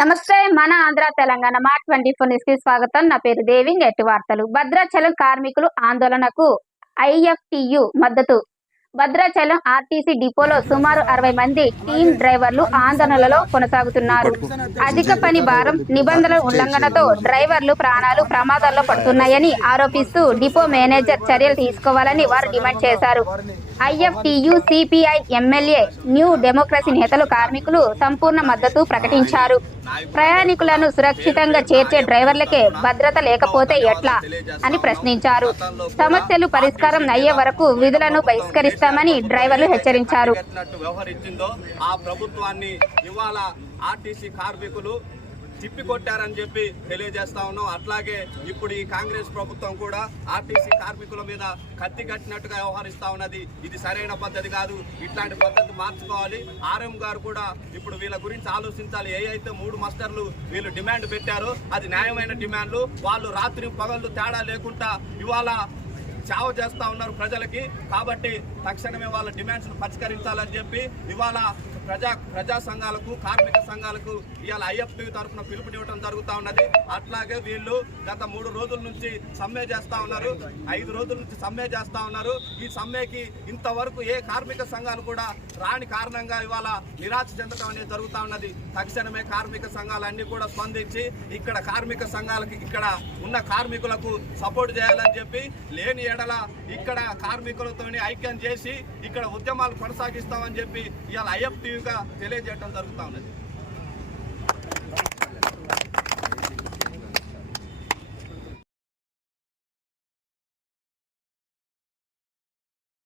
నమస్తే మన Andhra Telangana mart 24 news కి స్వాగతం. నా పేరు దేవి. ఎట్టి వార్తలు. భద్రాచలం కార్మికులు ఆందోళనకు ఐఎఫ్టియు మద్దతు. భద్రాచలం ఆర్టీసీ డిపోలో సుమారు 60 మంది టీమ్ డ్రైవర్లు ఆందోళనలో కొనసాగుతున్నారు. అధిక పని భారం, నిబంధనల ఉల్లంఘనతో డ్రైవర్లు ప్రాణాలు ప్రమాదాల్లో పడుతున్నాయని ఆరోపిస్తూ డిపో మేనేజర్ చర్యలు తీసుకోవాలని వారు డిమాండ్ చేశారు. IFTU, CPI, MLA, new democracy నేతలు కార్మికులు సంపూర్ణ మద్దతు ప్రకటించారు. ప్రయాణికులను సురక్షితంగా చేర్చే డ్రైవర్లకే భద్రత లేకపోతే ఎట్లా అని ప్రశ్నించారు. సమస్యలు పరిష్కారం అయ్యే వరకు విధులను బహిష్కరిస్తామని డ్రైవర్లు హెచ్చరించారు. తిప్పికొట్టారని చెప్పి తెలియజేస్తా ఉన్నాం. అట్లాగే ఇప్పుడు ఈ కాంగ్రెస్ ప్రభుత్వం కూడా ఆర్టీసీ కార్మికుల మీద కత్తి కట్టినట్టుగా వ్యవహరిస్తా ఉన్నది. ఇది సరైన పద్ధతి కాదు. ఇట్లాంటి పద్ధతి మార్చుకోవాలి. ఆర్ఎం గారు కూడా ఇప్పుడు వీళ్ళ గురించి ఆలోచించాలి. అయితే 3 మాస్టర్లు వీళ్ళు డిమాండ్ పెట్టారో అది న్యాయమైన డిమాండ్లు. వాళ్ళు రాత్రి పగళ్ళు తేడా లేకుండా ఇవాళ చావ చేస్తా ఉన్నారు ప్రజలకి. కాబట్టి తక్షణమే వాళ్ళ డిమాండ్స్ను పరిష్కరించాలని చెప్పి ఇవాళ ప్రజా సంఘాలకు, కార్మిక సంఘాలకు ఇవాళ ఐఎఫ్టీ తరఫున పిలుపునివ్వడం జరుగుతూ ఉన్నది. అట్లాగే వీళ్ళు గత 3 రోజుల నుంచి సమ్మె చేస్తూ ఉన్నారు. 5 రోజుల నుంచి సమ్మె చేస్తూ ఉన్నారు. ఈ సమ్మెకి ఇంతవరకు ఏ కార్మిక సంఘాలు కూడా రాని కారణంగా ఇవాళ నిరాశ చెందడం అనేది జరుగుతూ ఉన్నది. తక్షణమే కార్మిక సంఘాలన్నీ కూడా స్పందించి ఇక్కడ కార్మిక సంఘాలకి, ఇక్కడ ఉన్న కార్మికులకు సపోర్ట్ చేయాలని చెప్పి, లేని ఎడల ఇక్కడ కార్మికులతో ఐక్యం చేసి ఇక్కడ ఉద్యమాలు కొనసాగిస్తామని చెప్పి ఇవాళ ఐఎఫ్టీగా తెలియజేయడం జరుగుతూ ఉన్నది.